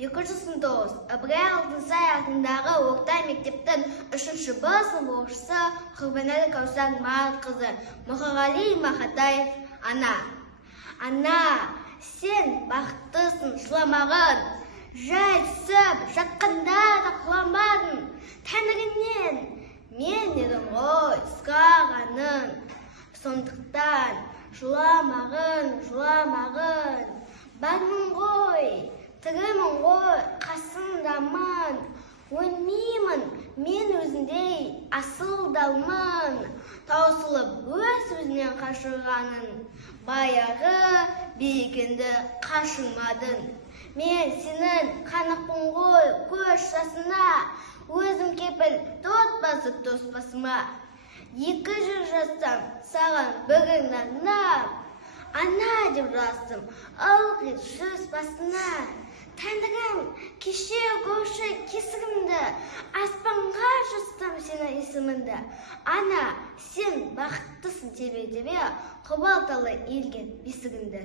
209 Ыбырай Алтынсай атындағы орта мектептің 3-ші Б сынып оқушысы Құрбанәлі Кәусар Маратқызы Мұқағали Мақатаев ана. Ана, сен бақыттысың, жыламағын. Жай түсіп, жатқанда да құламадың. Тәңіріңнен мен едім ғой сұрағаның. Сондықтан жыламағын. Бармын ғой, тірімін ғой, қасындамын. Өлмеймін, мен өзіндей асылдалмын. Таусылып өз өзінен қашырғанын, баяғы биігінді қашырмадың. Мен сенің қанықпын ғой көш жасына, өзім кепіл дос басыма. 200 жастан саған бүгін арнап, ана деп жаздым ылғи жүз басына. Тәңірім кеше көрші кесігімді, аспанға жаздым сені есіміңді. Ана, сен бақыттысың тебе-тебе, қобалталы елген бесігіңді.